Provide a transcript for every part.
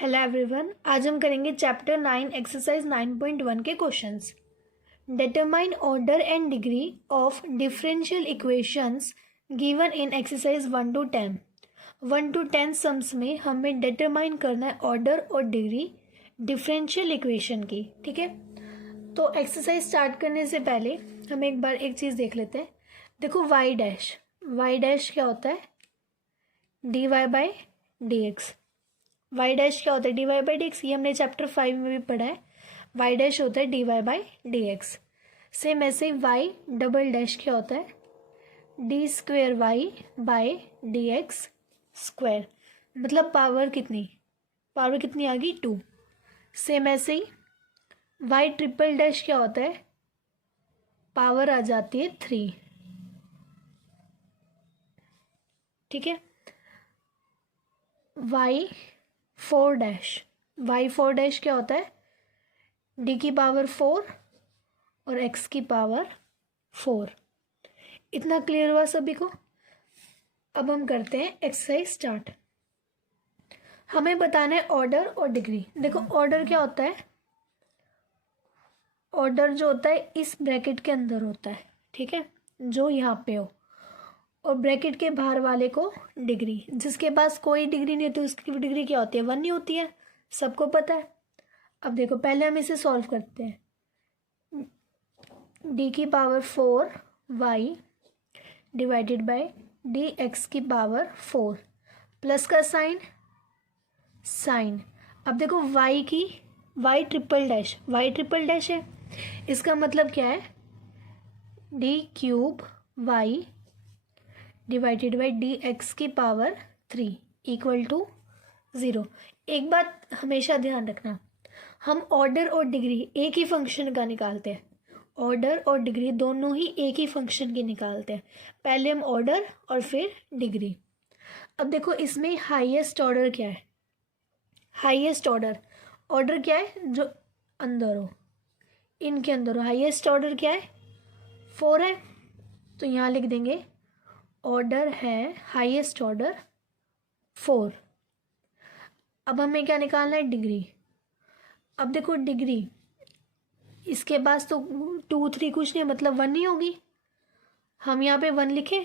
Hello everyone, आज हम करेंगे चैप्टर 9 एक्सरसाइज 9.1 के questions. Determine order and degree of differential equations given in exercise 1 to 10। 1 to 10 sums में हमें डिटरमाइन करना है ऑर्डर और डिग्री डिफरेंशियल इक्वेशन की। ठीक है, तो एक्सरसाइज स्टार्ट करने से पहले हम एक बार एक चीज़ देख लेते हैं। देखो वाई डैश क्या होता है? D y by d x. Y dash क्या होता है? D y by d x. ये हमने चैप्टर 5 में भी पढ़ा है। वाई डैश होता है d y by d x. Same ऐसे ही वाई डबल डैश क्या होता है? D square y by d x square. मतलब पावर कितनी आ गई? 2। सेम ऐसे ही वाई ट्रिपल डैश क्या होता है? पावर आ जाती है 3। ठीक है, वाई फोर डैश क्या होता है? डी की पावर 4 और एक्स की पावर 4। इतना क्लियर हुआ सभी को? अब हम करते हैं एक्सरसाइज स्टार्ट। हमें बताना है ऑर्डर और डिग्री। देखो ऑर्डर क्या होता है? ऑर्डर जो होता है इस ब्रैकेट के अंदर होता है, ठीक है, जो यहाँ पे हो, और ब्रैकेट के बाहर वाले को डिग्री। जिसके पास कोई डिग्री नहीं होती उसकी डिग्री क्या होती है? 1 नहीं होती है, सबको पता है। अब देखो पहले हम इसे सॉल्व करते हैं। डी की power 4 y divided by d x की पावर 4 प्लस का साइन। अब देखो वाई ट्रिपल डैश है, इसका मतलब क्या है? D cube y divided by d x की पावर 3 इक्वल टू 0। एक बात हमेशा ध्यान रखना, हम ऑर्डर और डिग्री एक ही फंक्शन का निकालते हैं। ऑर्डर और डिग्री दोनों ही एक ही फंक्शन की निकालते हैं। पहले हम ऑर्डर और फिर डिग्री। अब देखो इसमें हाईएस्ट ऑर्डर क्या है? हाईएस्ट ऑर्डर क्या है? जो अंदर हो, इनके अंदर हो। हाईएस्ट ऑर्डर क्या है? 4 है, तो यहाँ लिख देंगे ऑर्डर है हाईएस्ट ऑर्डर 4। अब हमें क्या निकालना है? डिग्री। अब देखो डिग्री, इसके पास तो 2 3 कुछ नहीं, मतलब 1 नहीं होगी। हम यहाँ पे 1 लिखें,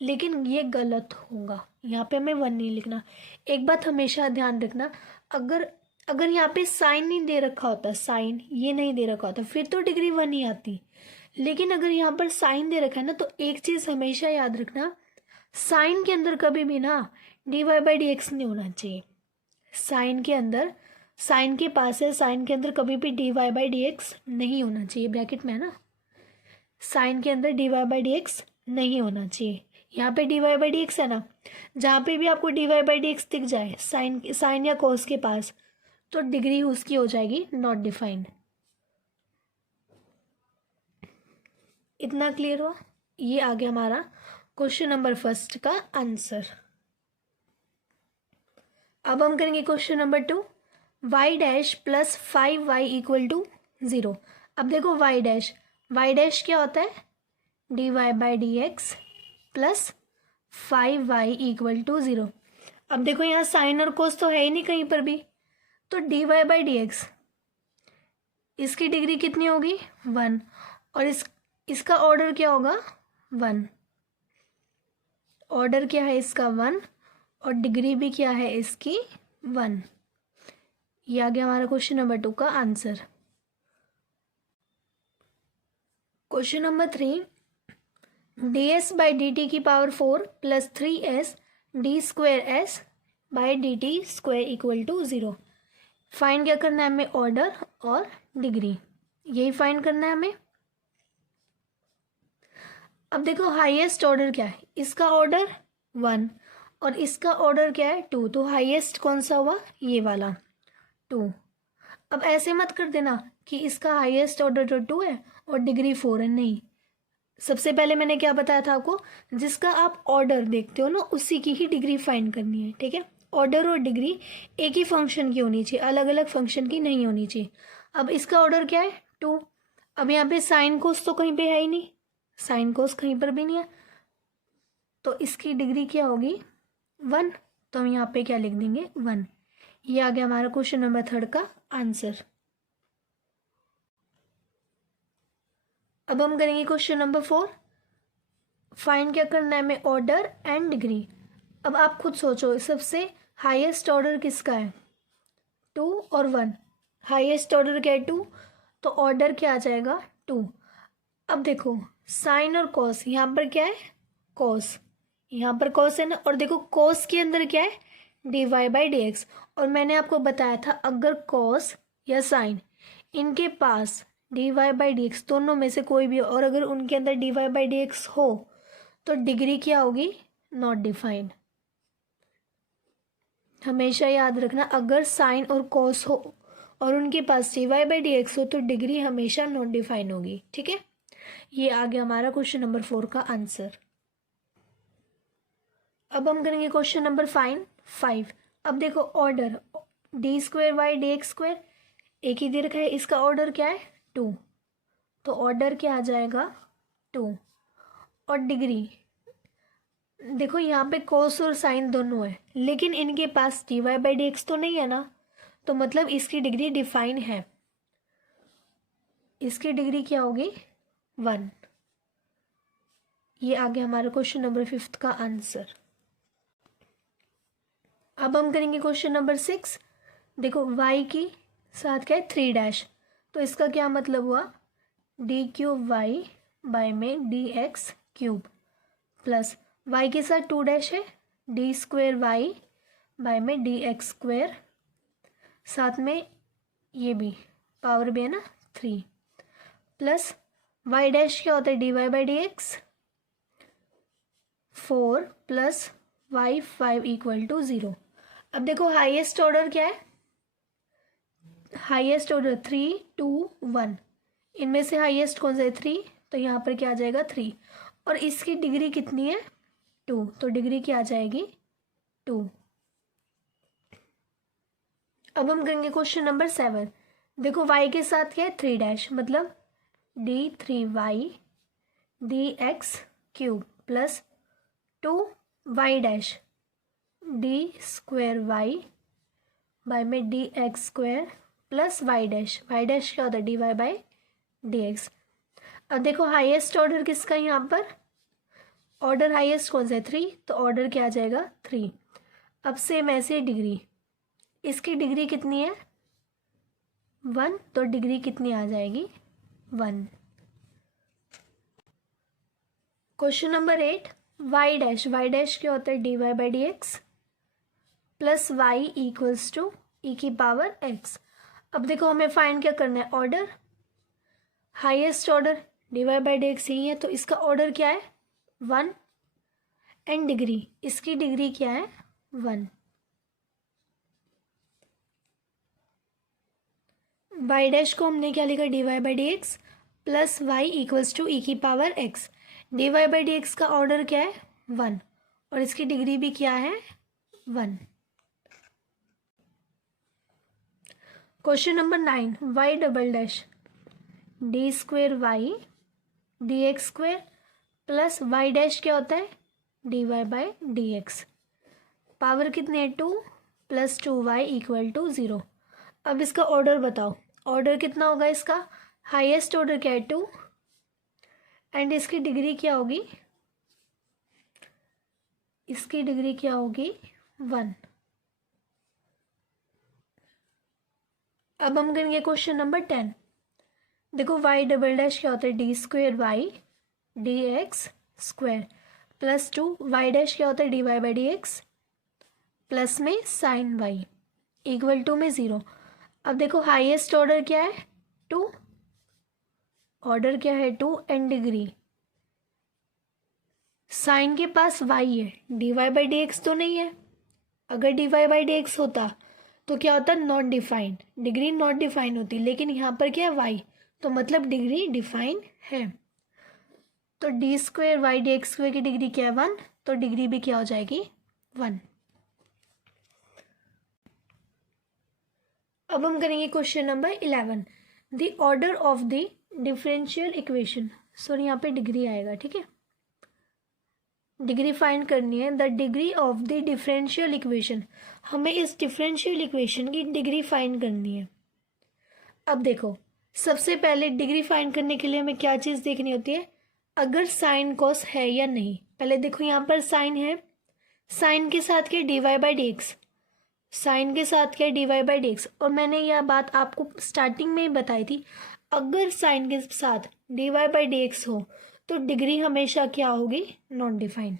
लेकिन ये गलत होगा। यहाँ पे हमें 1 नहीं लिखना। एक बात हमेशा ध्यान रखना, अगर यहाँ पे साइन नहीं दे रखा होता, साइन ये नहीं दे रखा होता, फिर तो डिग्री 1 ही आती। लेकिन अगर यहाँ पर साइन दे रखा है ना, तो एक चीज़ हमेशा याद रखना, साइन के अंदर कभी भी ना d y by d x नहीं होना चाहिए। साइन के अंदर, साइन के पास है, साइन के अंदर कभी भी d y by d x नहीं होना चाहिए। ब्रैकेट में है ना, साइन के अंदर d y by d x नहीं होना चाहिए। यहाँ पे d y by d x है ना, जहाँ पे भी आपको d y by d x दिख जाए साइन या कोस के पास, तो डिग्री उसकी हो जाएगी नॉट डिफाइंड। इतना क्लियर हुआ? ये आ गया हमारा क्वेश्चन नंबर 1 का आंसर। अब हम करेंगे question number 2। Y dash plus 5y equal to 0। अब देखो वाई डैश क्या होता है? D y by d x plus 5y equal to 0। अब देखो यहाँ साइन और कोस तो है ही नहीं कहीं पर भी, तो d y by d x, इसकी डिग्री कितनी होगी? 1। और इसका ऑर्डर क्या होगा? 1। ऑर्डर क्या है इसका? 1। और डिग्री भी क्या है इसकी? 1। ये आ गया हमारा क्वेश्चन नंबर 2 का answer. Question number 3। D S by D T की power 4 plus 3s D square S by D T square equal to 0। Find क्या करना है हमें? ऑर्डर और डिग्री, यही फाइंड करना है हमें। अब देखो हाईएस्ट ऑर्डर क्या है? इसका ऑर्डर 1 और इसका ऑर्डर क्या है? 2। तो हाईएस्ट कौन सा हुआ? ये वाला 2। अब ऐसे मत कर देना कि इसका हाईएस्ट ऑर्डर जो 2 है और डिग्री 4 है। नहीं, सबसे पहले मैंने क्या बताया था आपको? जिसका आप ऑर्डर देखते हो ना, उसी की ही डिग्री फाइंड करनी है। ठीक है, ऑर्डर और डिग्री एक ही फंक्शन की होनी चाहिए, अलग अलग फंक्शन की नहीं होनी चाहिए। अब इसका ऑर्डर क्या है? 2। अब यहाँ पे साइन कोस तो कहीं पे है ही नहीं, साइन कोस कहीं पर भी नहीं है, तो इसकी डिग्री क्या होगी? 1। तो हम यहाँ पे क्या लिख देंगे? 1। ये आ गया हमारा क्वेश्चन नंबर 3 का आंसर। अब हम करेंगे क्वेश्चन नंबर 4। फाइंड क्या करना है हमें, ऑर्डर एंड डिग्री। अब आप खुद सोचो सबसे हाईएस्ट ऑर्डर किसका है, 2 और 1। हाईएस्ट ऑर्डर क्या है 2, तो ऑर्डर क्या आ जाएगा 2। अब देखो साइन और कॉस, यहाँ पर क्या है कॉस, यहाँ पर कॉस है ना, और देखो कॉस के अंदर क्या है dy/dx। और मैंने आपको बताया था अगर कॉस या साइन इनके पास dy/dx दोनों में से कोई भी हो, और अगर उनके अंदर dy/dx हो तो डिग्री क्या होगी, नॉट डिफाइंड। हमेशा याद रखना, अगर साइन और कॉस हो और उनके पास dy/dx हो तो डिग्री हमेशा नॉट डिफाइन होगी। ठीक है, ये आ गया हमारा क्वेश्चन नंबर 4 का आंसर। अब हम करेंगे क्वेश्चन नंबर 5। अब देखो ऑर्डर d²/dx², एक ही दे रखा है, इसका ऑर्डर क्या है 2, तो ऑर्डर क्या आ जाएगा 2। और डिग्री देखो यहाँ पे कॉस और साइन दोनों है, लेकिन इनके पास dy/dx तो नहीं है ना, तो मतलब इसकी डिग्री डिफाइन है। इसकी डिग्री क्या होगी 1। ये आ गया हमारा क्वेश्चन नंबर 5 का आंसर। अब हम करेंगे क्वेश्चन नंबर 6। देखो y की साथ क्या है 3 तो इसका क्या मतलब हुआ, d³ में dx³ प्लस y के साथ 2 है, d² में dx², साथ में ये भी पावर भी है ना 3, प्लस y' क्या होता है dy/dx 4 प्लस y5 = 0। अब देखो हाईएस्ट ऑर्डर क्या है, हाईएस्ट ऑर्डर 3 2 1, इनमें से हाईएस्ट कौन सा है 3, तो यहाँ पर क्या आ जाएगा 3। और इसकी डिग्री कितनी है 2, तो डिग्री क्या आ जाएगी 2। अब हम करेंगे क्वेश्चन नंबर 7। देखो y के साथ क्या है 3 मतलब d3y dx³ plus 2y' d² में dx² प्लस y' क्या होता है dy/dx। अब देखो हाईएस्ट ऑर्डर किसका है यहाँ पर, ऑर्डर हाईएस्ट कौन सा है 3, तो ऑर्डर क्या आ जाएगा 3। अब सेम ऐसे डिग्री, इसकी डिग्री कितनी है 1, तो डिग्री कितनी आ जाएगी 1। Question number 8। y' क्या होता है dy/dx प्लस y = e⁻x। अब देखो हमें फाइंड क्या करना है, ऑर्डर। हाईएस्ट ऑर्डर dy/dx यही है, तो इसका ऑर्डर क्या है 1 एंड डिग्री, इसकी डिग्री क्या है 1। y' को हमने क्या लिखा dy/dx plus y = e⁻x। dy/dx का ऑर्डर क्या है 1 और इसकी डिग्री भी क्या है 1। Question number 9। y' d² dx² plus y' क्या होता है dy/dx। पावर कितने है 2 प्लस 2y = 0। अब इसका ऑर्डर बताओ, ऑर्डर कितना होगा इसका, हाईएस्ट ऑर्डर क्या है 2 एंड इसकी डिग्री क्या होगी, इसकी डिग्री क्या होगी 1। अब हम करेंगे क्वेश्चन नंबर 10। देखो y' क्या होता है d² dx² प्लस 2y' क्या होता है dy/dx प्लस में साइन y = में 0। अब देखो हाईएस्ट ऑर्डर क्या है 2, ऑर्डर क्या है 2 एंड डिग्री, साइन के पास y है dy/dx तो नहीं है, अगर dy/dx होता तो क्या होता not defined, degree not define होती, लेकिन यहाँ पर क्या है y, तो मतलब डिग्री डिफाइन है। तो d² dx² की डिग्री क्या है 1, तो डिग्री भी क्या हो जाएगी 1। अब हम करेंगे question number 11। The order of the differential equation, sorry यहाँ पे डिग्री आएगा, ठीक है। डिग्री फाइंड करनी है, the degree of the differential equation, हमें इस डिफरेंशियल इक्वेशन की डिग्री फाइंड करनी है। अब देखो, सबसे पहले डिग्री फाइंड करने के लिए हमें क्या चीज़ देखनी होती है, अगर साइन कॉस है या नहीं। पहले देखो यहाँ पर साइन है, साइन के साथ क्या dy by d x, sine के साथ क्या dy बाई डी एक्स, और मैंने यह बात आपको स्टार्टिंग में ही बताई थी, अगर साइन के साथ dy बाई डी एक्स हो तो डिग्री हमेशा क्या होगी, नॉट डिफाइंड,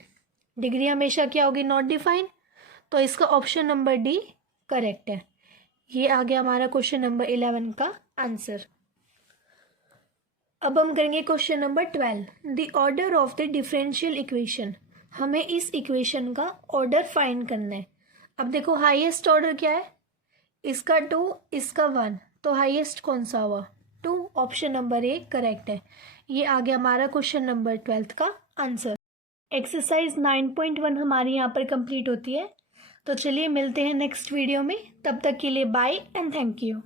डिग्री हमेशा क्या होगी, नॉट डिफाइंड। तो इसका ऑप्शन नंबर डी करेक्ट है। ये आ गया हमारा क्वेश्चन नंबर 11 का आंसर। अब हम करेंगे question number 12, the order of the differential equation, हमें इस इक्वेशन का ऑर्डर फाइंड करना है। अब देखो हाईएस्ट ऑर्डर क्या है, इसका 2, इसका 1, तो हाईएस्ट कौन सा हुआ, 2, ऑप्शन नंबर ए करेक्ट है। ये आ गया हमारा क्वेश्चन नंबर 12 का आंसर। एक्सरसाइज 9.1 हमारी यहाँ पर कंप्लीट होती है। तो चलिए मिलते हैं नेक्स्ट वीडियो में, तब तक के लिए बाय एंड थैंक यू।